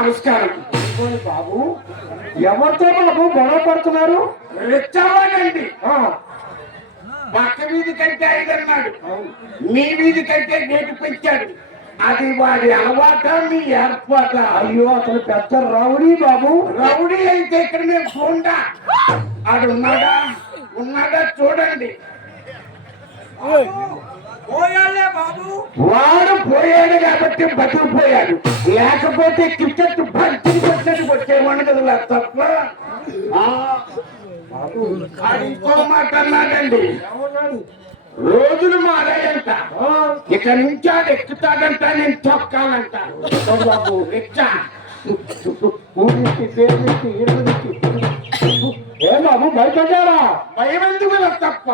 నమస్కారం. బాబు ఎవరితో బాబు గొడవ పడుతున్నారు? రెచ్చవాడండి ఆ, పక్క వీధి కంటే ఐదు అన్నాడు మీ వీధి కంటే గేటు పెంచాడు. అది వాడి అలవాట మీ ఏర్పాట? అయ్యో అతను పెద్ద రౌడీ బాబు. రౌడీ అయితే ఇక్కడ మేము చూడా ఆడు ఉన్నాడా? ఉన్నాడా చూడండి వాడు పోయాడు కాబట్టి బతికిపోయాడు. లేకపోతే క్రికెట్ బంతి కొట్టినట్టు కొట్టేవాడు కదా తప్ప. ఇంకో మాట అన్నాడండి. రోజులు మారాయంట. ఆ, ఇక నుంచి ఆడు ఎక్కుతాడంట నేను తొక్కాలంట. బాబు రిచ్చా ఏ బాబు భయపడ్డారా భయం ఎందుకు తప్ప?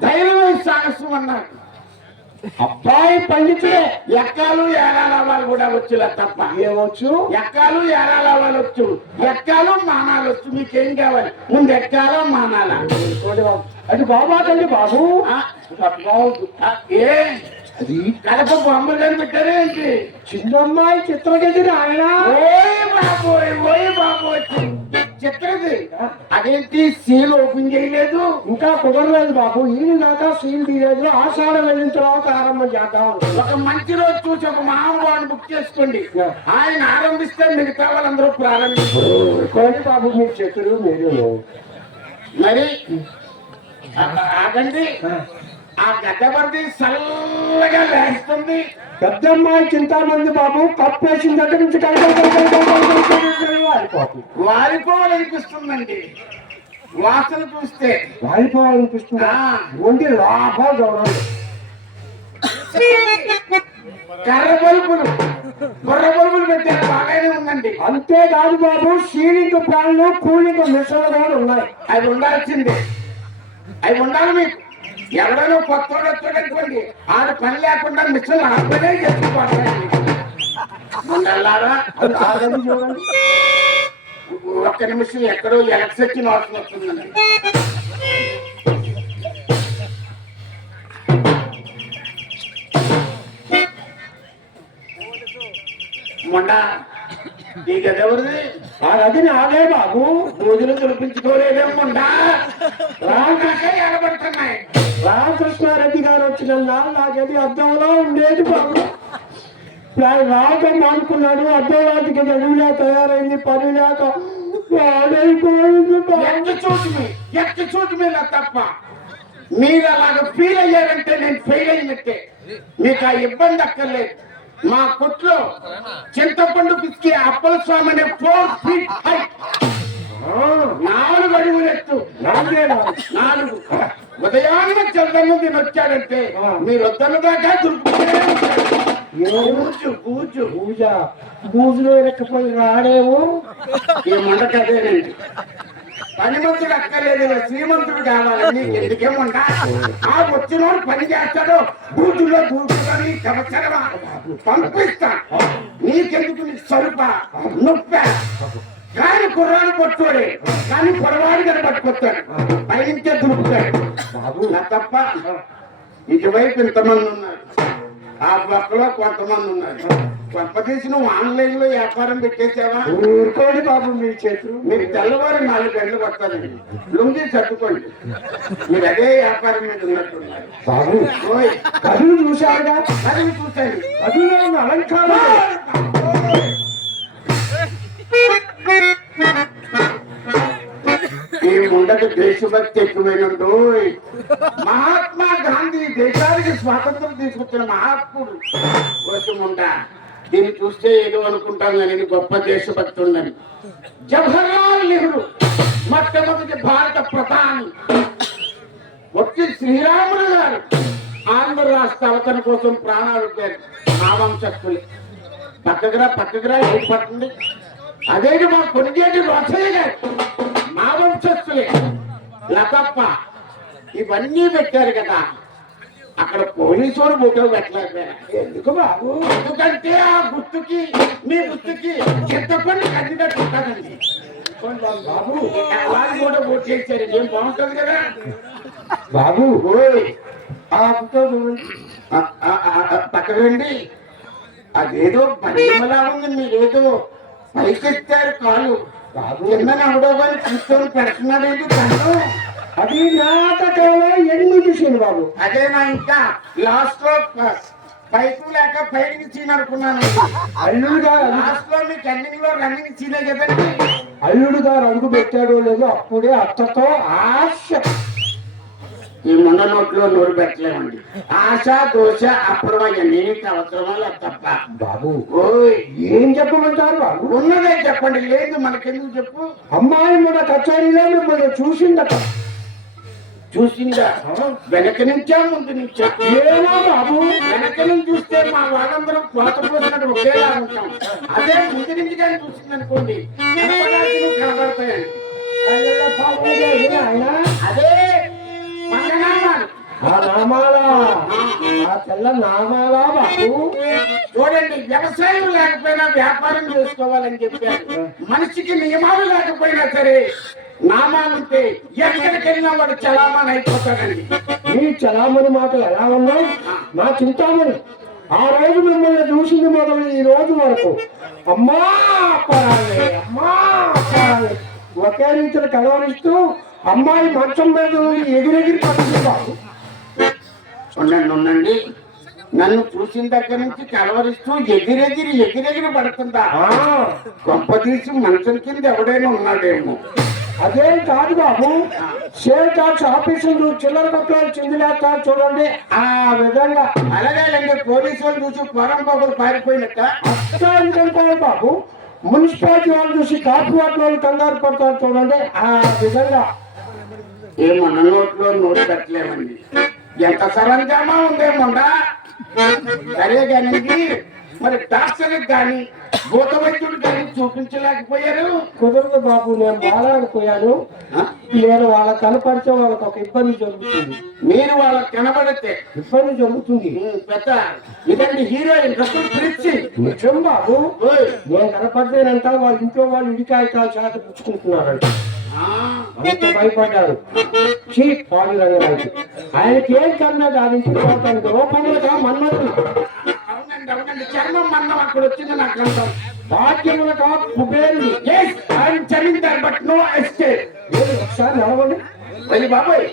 ధైర్యమైన సాహసం అన్నాడు. అబ్బాయి పండితుడే. ఎక్కాలు ఏరాల వాళ్ళు కూడా వచ్చిలా తప్ప. ఏమొచ్చు? ఎక్కాలు ఏరాల వాళ్ళు వచ్చు. ఎక్కాలు మానాలు వచ్చు. మీకేం కావాలి? ముందు ఎక్కాలో మానాలా? బాబు. అది బాబా తండ్రి బాబు. ఏ? అది కడప బొమ్మలు కనిపెట్టారే ఏంటి? చిన్నమ్మాయి చిత్రగతి ఆయన ఓయ్ బాబోయ్ ఓయ్ బాబోయ్. చిత్రది అదేంటి? సీల్ ఓపెన్ చేయలేదు. ఇంకా కుదరలేదు బాబు. ఈ దాకా సీల్ తీయలేదు. ఆషాఢం వెళ్ళిన తర్వాత ఆరంభం చేద్దాం. ఒక మంచి రోజు చూసి ఒక మహానుభావుని బుక్ చేసుకోండి. ఆయన ఆరంభిస్తే మిగతా వాళ్ళందరూ ప్రారంభిస్తారు. కోడి బాబు మీరు చెట్టులు మీరు మరి ఆగండి. ఆ. గడ్డబర్ది చల్లగా లేస్తుంది. పెద్దమ్మాయి చింతామంది బాబు కప్పేసిన దగ్గర నుంచి వారిపోవాలనిపిస్తుందండి వాసన చూస్తే వారిపోవాలనిపిస్తుందా లాభం చూడాలి కర్ర బల్బులు బుర్ర బల్బులు పెట్టారు బాగానే ఉందండి అంతేకాదు బాబు సీలింగ్ ఫ్యాన్లు కూలింగ్ మిషన్లు కూడా ఉన్నాయి అవి ఉండాల్సిందే అవి ఉండాలి మీకు ఎవడైనా కొత్త వచ్చాడనుకోండి ఆడ పని లేకుండా మిషన్ ఆపనే చేసుకోవాలి ఒక్క నిమిషం ఎక్కడో ఎలక్సెక్కి అవసరం వస్తుందండి. మొన్న ఈ గది ఎవరిది? ఆ గదిని ఆగే బాబు. రోజులు తుడిపించుకోలేదేమో మొండా. రాగాక రామకృష్ణారెడ్డి గారు వచ్చిన నాడు నా గది అద్దంలో ఉండేది బాబు. ఆయన రావటం మానుకున్నాడు రాజుకి గడువులా తయారైంది పని లేక ఎంత చూసి మీద తప్ప. మీరు అలాగ ఫీల్ అయ్యారంటే నేను ఫెయిల్ అయినట్టే. మీకు ఆ ఇబ్బంది అక్కర్లేదు. మా కొట్లో చింతపండు పిసికి అప్పల స్వామి అనే ఫోర్ ఫీట్ హైట్ నాలుగు అడుగులు ఎత్తు? నాలుగు. ఉదయాన్న చంద్రము దీని వచ్చాడంటే మీరు వద్దన్న దాకా. కూర్చు కూర్చు. పూజ. బూజులో ఎక్కపోయి రాడేమో ఈ మండకదేనండి పనిమంతుడు అక్కర్లేదు శ్రీమంతుడు కావాలి. నీకు ఎందుకేముండ ఆ వచ్చినోడు పని చేస్తాడు బూతుల్లో దూకుదని సంవత్సరమా పంపిస్తా. నీకెందుకు నీకు స్వరూప నొప్ప. కానీ కుర్రాడు కొట్టుకోడే కానీ పొరవాడు కన పట్టుకొస్తాడు. పైనుంచే దురుకుతాడు బాబు. నా తప్ప ఇటువైపు ఇంతమంది ఉన్నారు. ఆ పక్కలో కొంతమంది ఉన్నారు. కొంపతీసి నువ్వు ఆన్లైన్లో వ్యాపారం పెట్టేసావా? ఊరుకోండి బాబు మీ చేతులు. మీరు తెల్లవారు నాలుగు గంటలు పడతారండి లుంగి చట్టుకోండి మీరు అదే వ్యాపారం మీద ఉన్నట్టున్నారు. బాబు. కదులు చూశారుగా? అది చూసండి కదులో అలంకారం ఈ దేశభక్తి ఎక్కువైనడు మహాత్మా గాంధీ దేశానికి స్వాతంత్రం తీసుకొచ్చిన మహాత్ముడు కోసం దీన్ని చూస్తే ఏదో అనుకుంటాను కానీ గొప్ప దేశభక్తి ఉందని జవహర్లాల్ నెహ్రూ మొట్టమొదటి భారత ప్రధాని. వచ్చి శ్రీరాములు గారు ఆంధ్ర రాష్ట్ర అవతరణ కోసం ప్రాణాలు పెట్టారు ఆ వంశస్థులే పక్కకురా పక్కకురా ఏం పడుతుంది? మా కొనిగేటి రోసయ్య లతప్ప ఇవన్నీ పెట్టారు కదా. అక్కడ పోలీసు వాడు ఫోటో పెట్టలేకపోయారు ఎందుకు బాబు? ఎందుకంటే ఆ గుర్తుకి మీ గుర్తుకి చింతపండు కట్టినట్టు ఉంటుందండి బాబు. అలాగే కూడా ఓట్ చేశారు. ఏం బాగుంటుంది కదా. బాబు. రండి. అదేదో పద్మలా ఉంది మీరేదో. పైకెత్తారు కాలు బాబు. కింద నవ్వడో కానీ కూర్చొని పెడుతున్నాడేంటి తను అది నాటకంలో ఎన్ని చూసింది బాబు అదే నా ఇంకా లాస్ట్లో ప- పైపు లేక పైకి సీన్ అనుకున్నాను. అల్లుడు గారు లాస్ట్లో మీకు ఎండింగ్లో రన్నింగ్ సీనే కదండి అల్లుడు గారు అడుగు పెట్టాడో లేదో అప్పుడే అత్తతో ఆశ. ఈ మొన్న నోట్లో నోరు పెట్టలేమండి. ఆశ దోశ అప్పుడు నీకు అవసరమా తప్ప. బాబు ఏం చెప్పమంటారు బాబు? ఉన్నదే చెప్పండి. లేదు మనకెందుకు చెప్పు? అమ్మాయి మన కచేరీలో మిమ్మల్ని చూసిందట. చూసిందా? వెనక నుంచా ముందు నుంచా? ఏమో బాబు వెనక నుంచి చూస్తే మా వాళ్ళందరం కోత పోసినట్టు ఒకేలా ఉంటాం. అదే ముందు నుంచి కానీ చూసింది అనుకోండి ఆ నామాలా ఆ తెల్ల నామాలా బాబు? చూడండి వ్యవసాయం లేకపోయినా వ్యాపారం చేసుకోవాలని చెప్పారు. మనిషికి నియమాలు లేకపోయినా సరే నామాలుంటే ఎక్కడికి వెళ్ళినా వాడు చలామణి అయిపోతాడండి. మీ చలామణి మాటలు ఎలా ఉన్నాయి నా చింతామణి. ఆ రోజు మిమ్మల్ని చూసింది మొదలు ఈ రోజు వరకు. అమ్మా అమ్మా ఒకే రీతిలో కలవరిస్తూ అమ్మాయి మంచం మీద ఎగిరెగిరి పడుతుంది బాబు ఉండండి ఉండండి. నన్ను చూసిన దగ్గర నుంచి కలవరిస్తూ ఎగిరెగిరి ఎగిరెగిరి పడుతుందా? గొప్ప తీసి మనుషుల కింద ఎవడైనా ఉన్నాడేమో. అదేం కాదు బాబు. సేల్ టాక్స్ ఆఫీసులు చిల్లర పక్కలు చిందులేస్తారు చూడండి. ఆ విధంగా అలాగేలండి పోలీసు వాళ్ళు చూసి పొరం పొగలు పారిపోయినట్ట. అస్సాలు బాబు? మున్సిపాలిటీ వాళ్ళు చూసి కాపు వాళ్ళు కంగారు పడతారు చూడండి. ఆ విధంగా ఏ మన నోట్లో నోటు పెట్టలేమండి. ఎంత సరంజామా ఉందేమోండా? సరే కానీ మరి డాక్టర్ కానీ వైద్యుడు కానీ చూపించలేకపోయారు? కుదరదు బాబు నేను బాగాలేకపోయాను? నేను వాళ్ళకి కనపడితే వాళ్ళకి ఒక ఇబ్బంది జరుగుతుంది. మీరు వాళ్ళకి కనబడితే ఇబ్బంది జరుగుతుంది. పెద్ద ఇదండి హీరోయిన్ రసూల్ ప్రిన్సి నిజం బాబు. నేను కనపడితేనంట వాళ్ళ ఇంట్లో వాళ్ళు ఇడికాయ చేత పుచ్చుకుంటున్నారంట. భయపడ్డారు. చీ పాడు ఆయనకి ఏం కన్నా దాని ఇంటికి పోతాను రూపంగా మన్మధుడు అవునండి చర్మం మన్నం అక్కడ వచ్చింది నాకు అంటాం భాగ్యములక కుబేరుడు. ఎస్ ఐఎమ్ జమీందార్ బట్ నో ఎస్కేప్ ఏది? ఒకసారి నడవండి. వెళ్ళి బాబాయ్.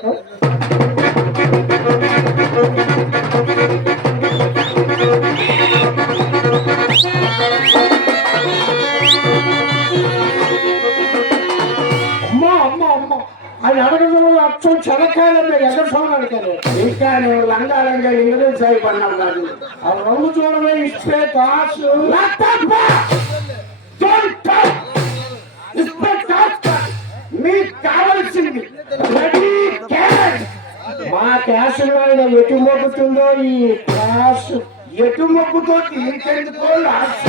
అమ్మ అమ్మ అమ్మ. ఆయన అడగడంలో అచ్చం చెరకాయలు మీరు ఎక్కడ సోనాడు కదా నువ్వు లంగాలంగా ఇంగ్లీష్ సాయి పడినావు కాదు. ఆ రంగు చూడమే ఇస్తే కాసు! మీకు కావలసింది మా క్యాసు ఆయన ఎటు మొక్కుతుందో ఈ క్యాసు ఎటు మొక్కుతో దీనికెందుకో లాస్ట్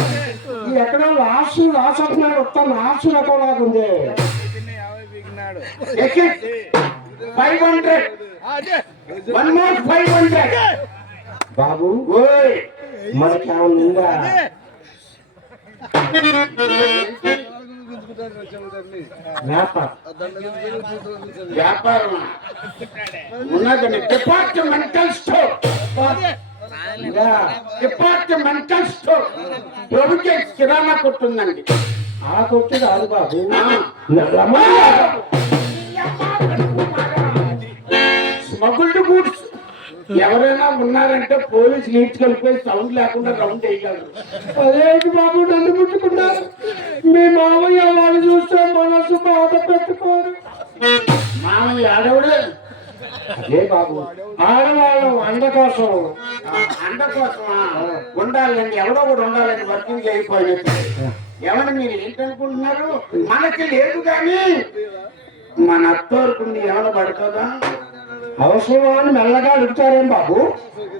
ఈ ఎక్కడో లాసు లాస్ అంటున్నాడు మొత్తం లాసు రకం లాగుంది. Five hundred one more five hundred బాబు మనకి ఉందా? వ్యాపారమా? ఉన్నదండి. డిపార్ట్మెంటల్ స్టోర్ డిపార్ట్మెంటల్ స్టోర్ ప్రభుత్వ కిరాణా కొట్టుందండి. ఆ కొట్టు కాదు బాబు. ఆ. ఎవరైనా ఉన్నారంటే పోలీసులు ఈడ్చుకెళ్ళిపోయి సౌండ్ లేకుండా రౌండ్ వేయగలరు. అదేంటి బాబు నన్ను ముట్టుకున్నారు మీ మామయ్య వాళ్ళు చూస్తే మనసు బాధ పెట్టుకోరు. మామయ్య ఆడవుడు? అదే బాబు ఆడవాళ్ళం అండ కోసం. అండ కోసమా? ఉండాలండి ఎవడో కూడా ఉండాలని వర్కింగ్ అయిపోయినట్టు. ఏమని మీరు ఏంటనుకుంటున్నారు మనకి లేదు కానీ మన అత్తోరుకుంది ఏమైనా పడుతుందా? అవసరమా అని మెల్లగా అడుగుతారేం బాబు?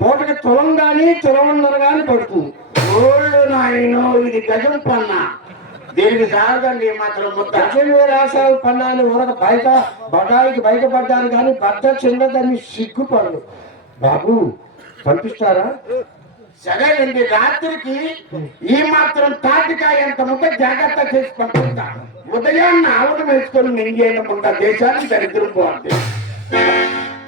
పూటకి తులం గాని తులవందర గాని పడుతుంది. ఓళ్ళు నాయన ఇది గజం పన్న. దీనికి సాగండి మాత్రం ముద్ద. దక్షిణ రాశాలు పన్నాని ఊరక బయట బడాయికి బయటపడ్డాను కానీ భర్త చిన్నదని సిగ్గుపడదు. బాబు పంపిస్తారా? సరేనండి రాత్రికి ఈ మాత్రం తాటికాయ ఎంత ముద్ద జాగ్రత్త చేసి పంపిస్తా. ఉదయాన్న ఆవును వేసుకొని మింగేయడం ఉందా? దేశాన్ని దరిద్రం పోతుంది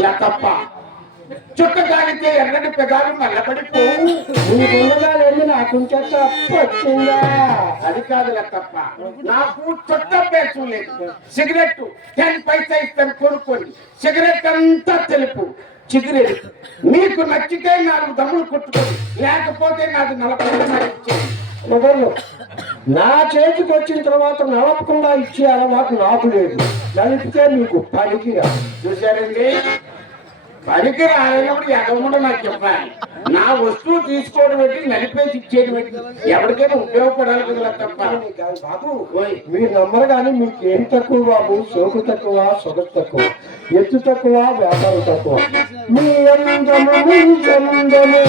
ఇలా తప్ప చుట్ట తాగితే ఎర్రటి పెదాలు నల్లబడిపోవు నీకున్నదా లేదు నాకుంటే తప్పు వచ్చిందా అది కాదులే తప్ప నాకు చుట్ట పేసు లేదు. సిగరెట్ టెన్ పైసా ఇస్తాను కొనుక్కోండి సిగరెట్ అంతా తెలుపు. సిగరెట్ మీకు నచ్చితే నాలుగు దమ్ములు కొట్టుకోండి లేకపోతే నాది నలభై మొదలు నా చేతికి వచ్చిన తర్వాత నలపకుండా ఇచ్చే అలవాటు నాకు లేదు. నలిపితే మీకు పనికిరా చూశారండి? పనికి రాలేనప్పుడు ఎగకుండా నాకు చెప్పాలి. నా వస్తువు తీసుకోవడం పెట్టి నలిపేసి ఇచ్చేది పెట్టి ఎవరికైనా ఉపయోగపడాలి కదా తప్ప. బాబు మీరు నమ్మరు కానీ మీకు ఏం తక్కువ బాబు? సోకు తక్కువ సొగసు తక్కువ ఎత్తు తక్కువ వ్యాపారం తక్కువ. మీ అందము మీ చందము.